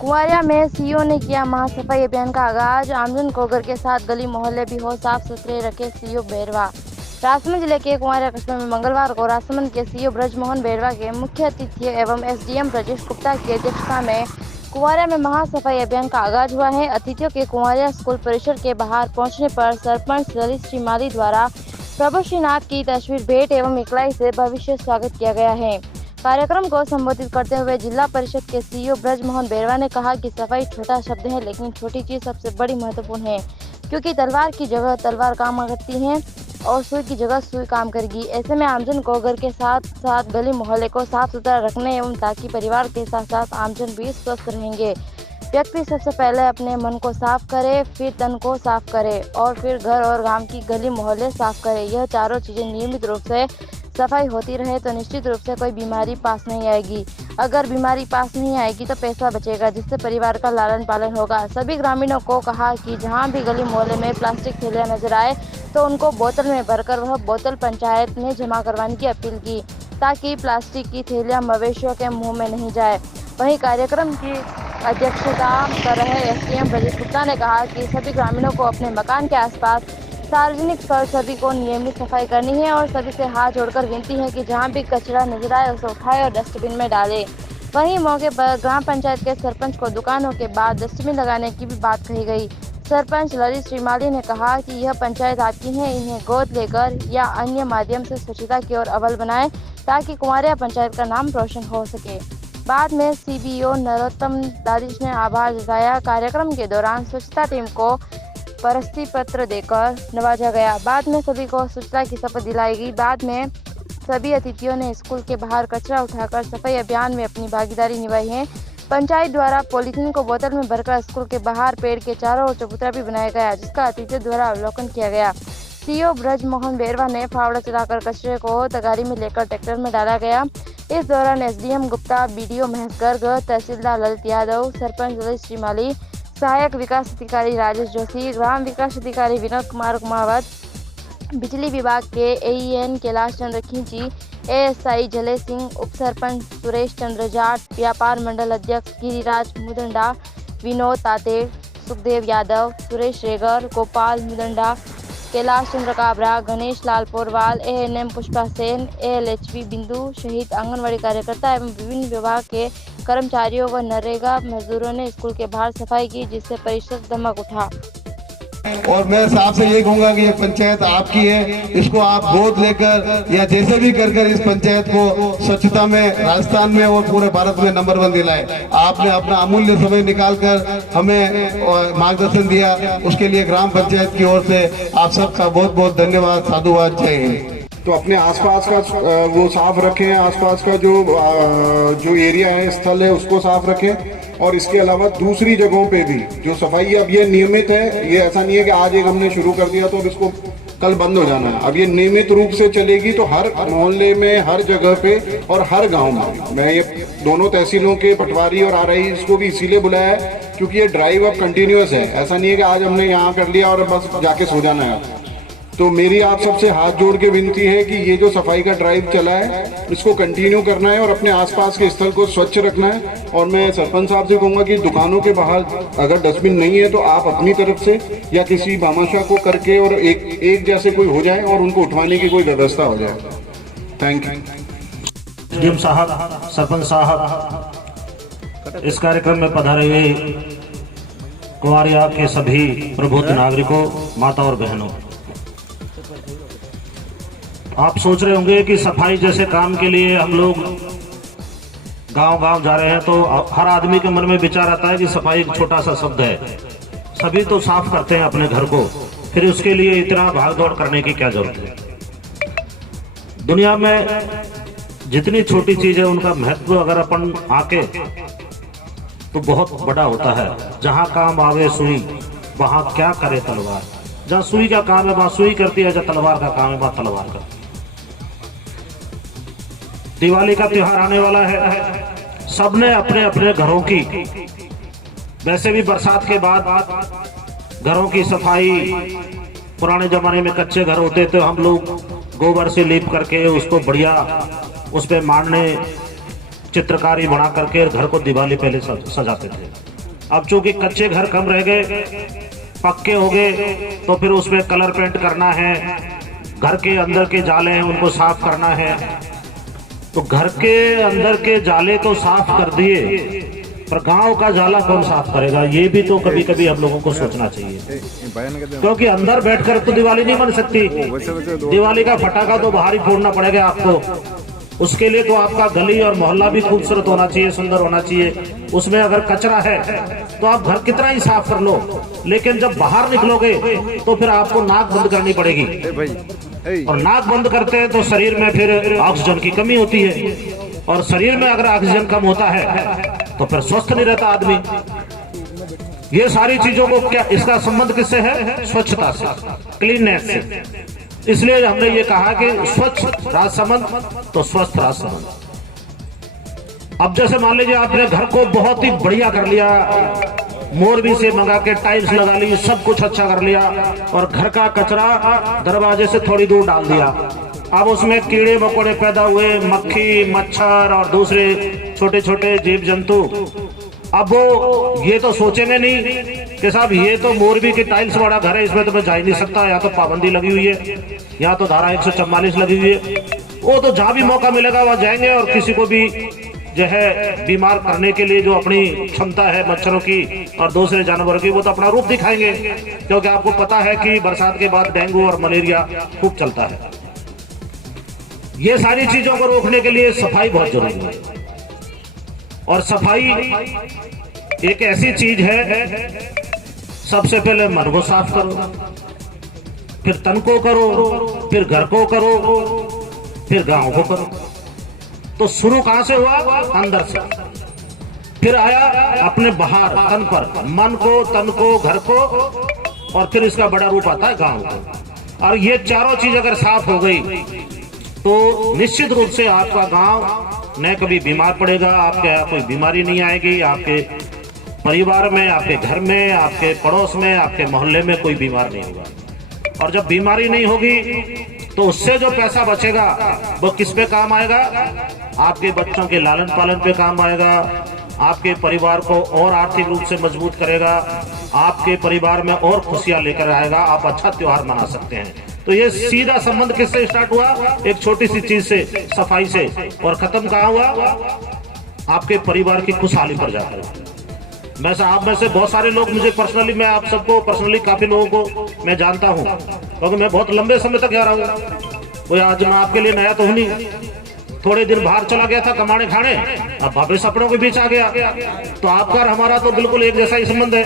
कुंवारिया में सीईओ ने किया महासफाई अभियान का आगाज। आमजन को घर के साथ गली मोहल्ले भी हो साफ सुथरे रखे सीईओ बैरवा। राजसमंद जिले के कुंवारिया कस्बे में मंगलवार को राजसमंद के सीईओ ब्रजमोहन बैरवा के मुख्य अतिथि एवं एसडीएम राजेश गुप्ता की अध्यक्षता में कुंवारिया में महासफाई अभियान का आगाज हुआ है। अतिथियों के कुंवारिया स्कूल परिसर के बाहर पहुंचने पर सरपंच ललित श्री माली द्वारा प्रभु श्रीनाथ की तस्वीर भेंट एवं इकलाई से भव्य स्वागत किया गया है। कार्यक्रम को संबोधित करते हुए जिला परिषद के सीईओ ब्रजमोहन बैरवा ने कहा कि सफाई छोटा शब्द है, लेकिन छोटी चीज सबसे बड़ी महत्वपूर्ण है, क्योंकि तलवार की जगह तलवार काम करती है और सुई की जगह सुई काम करेगी। ऐसे में आमजन को घर के साथ साथ गली मोहल्ले को साफ सुथरा रखने एवं ताकि परिवार के साथ साथ आमजन भी स्वस्थ रहेंगे। व्यक्ति सबसे पहले अपने मन को साफ करे, फिर तन को साफ करे और फिर घर और गांव की गली मोहल्ले साफ करे। यह चारों चीजें नियमित रूप से सफाई होती रहे तो निश्चित रूप से कोई बीमारी पास नहीं आएगी। अगर बीमारी पास नहीं आएगी तो पैसा बचेगा, जिससे परिवार का लालन पालन होगा। सभी ग्रामीणों को कहा कि जहां भी गली मोहल्ले में प्लास्टिक थैलियां नजर आए तो उनको बोतल में भरकर वह बोतल पंचायत में जमा करवाने की अपील की, ताकि प्लास्टिक की थैलियां मवेशियों के मुंह में नहीं जाए। वहीं कार्यक्रम की अध्यक्षता कर रहे एसडीएम राजेश गुप्ता ने कहा कि सभी ग्रामीणों को अपने मकान के आसपास सार्वजनिक स्थल सभी को नियमित सफाई करनी है और सभी से हाथ जोड़कर विनती है कि जहां भी कचरा नजर आए उसे उठाए और डस्टबिन में डालें। वहीं मौके पर ग्राम पंचायत के सरपंच को दुकानों के बाद डस्टबिन लगाने की भी बात कही गई। सरपंच ललित श्री माली ने कहा कि यह पंचायत आपकी है, इन्हें गोद लेकर या अन्य माध्यम से स्वच्छता की ओर अव्वल बनाएं, ताकि कुंवारिया पंचायत का नाम रोशन हो सके। बाद में सीबीओ नरोत्तम दादिश ने आभार जताया। कार्यक्रम के दौरान स्वच्छता टीम को प्रशस्ति पत्र देकर नवाजा गया। बाद में सभी को स्वच्छता की शपथ दिलाई गई। बाद में सभी अतिथियों ने स्कूल के बाहर कचरा उठाकर सफाई अभियान में अपनी भागीदारी निभाई है। पंचायत द्वारा पॉलीथीन को बोतल में भरकर स्कूल के बाहर पेड़ के चारों ओर चबूतरा भी बनाया गया, जिसका अतिथियों द्वारा अवलोकन किया गया। सीईओ ब्रजमोहन बैरवा ने फावड़ा चलाकर कचरे को तगारी में लेकर ट्रैक्टर में डाला गया। इस दौरान एसडीएम गुप्ता, बीडीओ महेश गर्ग, तहसीलदार ललित यादव, सरपंच ललित श्री माली, सहायक विकास अधिकारी राजेश जोशी, ग्राम विकास अधिकारी विनोद कुमार कुमावत, बिजली विभाग के एईएन कैलाश चंद्र खींची, एएसआई जले सिंह, उप सरपंच सुरेश चंद्र जाट, व्यापार मंडल अध्यक्ष गिरिराज मुदंडा, विनोद ताते, सुखदेव यादव, सुरेश रेगर, गोपाल मुदंडा, कैलाश चंद्र काबरा, गणेश लाल पोरवाल, एएनएम पुष्पा सेन, एएलएचपी बिंदु सहित आंगनवाड़ी कार्यकर्ता एवं विभिन्न विभाग के कर्मचारियों व नरेगा मजदूरों ने स्कूल के बाहर सफाई की, जिससे परिसर दमक उठा। और मैं साहब से ये कहूंगा कि ये पंचायत आपकी है, इसको आप गोद लेकर या जैसे भी कर इस पंचायत को स्वच्छता में राजस्थान में और पूरे भारत में नंबर 1 दिलाए। आपने अपना अमूल्य समय निकालकर हमें मार्गदर्शन दिया, उसके लिए ग्राम पंचायत की ओर से आप सबका बहुत बहुत धन्यवाद, साधुवाद, जय हिंद। तो अपने आसपास का वो साफ रखें, आसपास का जो एरिया है, स्थल है, उसको साफ रखें। और इसके अलावा दूसरी जगहों पे भी जो सफाई अब ये नियमित है, ये ऐसा नहीं है कि आज एक हमने शुरू कर दिया तो अब इसको कल बंद हो जाना है। अब ये नियमित रूप से चलेगी तो हर मोहल्ले में, हर जगह पे और हर गांव में। मैं ये दोनों तहसीलों के पटवारी और आरआई इसको भी इसीलिए बुलाया है क्योंकि ये ड्राइव अब कंटिन्यूअस है। ऐसा नहीं है कि आज हमने यहाँ कर लिया और बस जाके सो जाना है। तो मेरी आप सबसे हाथ जोड़ के विनती है कि ये जो सफाई का ड्राइव चला है इसको कंटिन्यू करना है और अपने आसपास के स्थल को स्वच्छ रखना है। और मैं सरपंच साहब से कहूँगा कि दुकानों के बाहर अगर डस्टबिन नहीं है तो आप अपनी तरफ से या किसी भामाशाह को करके और एक जैसे कोई हो जाए और उनको उठवाने की कोई व्यवस्था हो जाए। Thank you. डीएम साहब, सरपंच साहब, इस कार्यक्रम में पधारे हुए कुंवारिया के सभी प्रबुद्ध नागरिकों, माता और बहनों, आप सोच रहे होंगे कि सफाई जैसे काम के लिए हम लोग गांव-गांव जा रहे हैं तो हर आदमी के मन में विचार आता है कि सफाई एक छोटा सा शब्द है, सभी तो साफ करते हैं अपने घर को, फिर उसके लिए इतना भागदौड़ करने की क्या जरूरत है। दुनिया में जितनी छोटी चीज है उनका महत्व अगर अपन आके तो बहुत बड़ा होता है। जहां काम आवे सुई, वहां क्या करे तलवार। जहां सुई का काम है वहां सुई करती है, जहां तलवार का काम है वहां तलवार करती है। दिवाली का त्योहार आने वाला है, सबने अपने अपने घरों की, वैसे भी बरसात के बाद घरों की सफाई, पुराने जमाने में कच्चे घर होते तो हम लोग गोबर से लीप करके उसको बढ़िया उस पे मारने चित्रकारी बना करके घर को दिवाली पहले सजाते थे। अब चूंकि कच्चे घर कम रह गए, पक्के हो गए, तो फिर उसमें कलर पेंट करना है, घर के अंदर के जाले हैं उनको साफ करना है। तो घर के अंदर के जाले तो साफ कर दिए, पर गांव का जाला कौन साफ करेगा? ये भी तो कभी कभी हम लोगों को सोचना चाहिए, क्योंकि अंदर बैठकर तो दिवाली नहीं बन सकती। दिवाली का फटाका तो बाहर ही फोड़ना पड़ेगा आपको। उसके लिए तो आपका गली और मोहल्ला भी खूबसूरत होना चाहिए, सुंदर होना चाहिए। उसमें अगर कचरा है तो आप घर कितना ही साफ कर लो, लेकिन जब बाहर निकलोगे तो फिर आपको नाक बंद करनी पड़ेगी, और नाक बंद करते हैं तो शरीर में फिर ऑक्सीजन की कमी होती है, और शरीर में अगर ऑक्सीजन कम होता है तो फिर स्वस्थ नहीं रहता आदमी। ये सारी चीजों को क्या, इसका संबंध किससे है? स्वच्छता से, क्लीननेस से। इसलिए हमने ये कहा कि स्वच्छ राजसमंद तो स्वस्थ राजसमंद। अब जैसे मान लीजिए आपने घर को बहुत ही बढ़िया कर लिया, मोरबी से मंगा के टाइल्स लगा ली, सब कुछ अच्छा कर लिया, और घर का कचरा दरवाजे से थोड़ी दूर डाल दिया। अब उसमें कीड़े मकोड़े पैदा हुए, मक्खी, मच्छर और दूसरे छोटे छोटे जीव जंतु। अब वो ये तो सोचेंगे नहीं कि साहब ये तो मोरबी की टाइल्स वाला घर है, इसमें तो मैं जा ही नहीं सकता, या तो पाबंदी लगी हुई है, या तो धारा 144 लगी हुई है। वो तो जहां भी मौका मिलेगा वहां जाएंगे, और किसी को भी जो है बीमार करने के लिए जो अपनी क्षमता है मच्छरों की और दूसरे जानवरों की, वो तो अपना रूप दिखाएंगे। क्योंकि आपको पता है कि बरसात के बाद डेंगू और मलेरिया खूब चलता है। ये सारी चीजों को रोकने के लिए सफाई बहुत जरूरी है, और सफाई एक ऐसी चीज है, सबसे पहले मन को साफ करो, फिर तन को करो, फिर घर को करो, फिर गांव को करो। तो शुरू कहां से हुआ? अंदर से। फिर आया अपने बाहर तन पर, मन को, तन को, घर को, और फिर इसका बड़ा रूप आता है गांव को। और ये चारों चीज अगर साफ हो गई तो निश्चित रूप से आपका गांव न कभी बीमार पड़ेगा, आपके यहाँ कोई बीमारी नहीं आएगी, आपके परिवार में, आपके घर में, आपके पड़ोस में, आपके मोहल्ले में कोई बीमार नहीं होगा। और जब बीमारी नहीं होगी तो उससे जो पैसा बचेगा वो किस पे काम आएगा? आपके बच्चों के लालन पालन पे काम आएगा, आपके परिवार को और आर्थिक रूप से मजबूत करेगा, आपके परिवार में और खुशियां लेकर आएगा, आप अच्छा त्योहार मना सकते हैं। तो ये सीधा संबंध किससे स्टार्ट हुआ? एक छोटी सी चीज से, सफाई से, और खत्म कहाँ हुआ? आपके परिवार की खुशहाली पर जाकर। आप में से बहुत सारे लोग मुझे पर्सनली, मैं आप सबको पर्सनली काफी लोगों को मैं जानता हूँ, क्योंकि मैं बहुत लंबे समय तक जा रहा हूँ। वो आज मैं आपके लिए नया तो हूँ नहीं, थोड़े दिन बाहर चला गया था कमाने खाने, अब वापस सपनों के बीच आ गया। तो आपका और हमारा तो बिल्कुल एक जैसा ही संबंध है।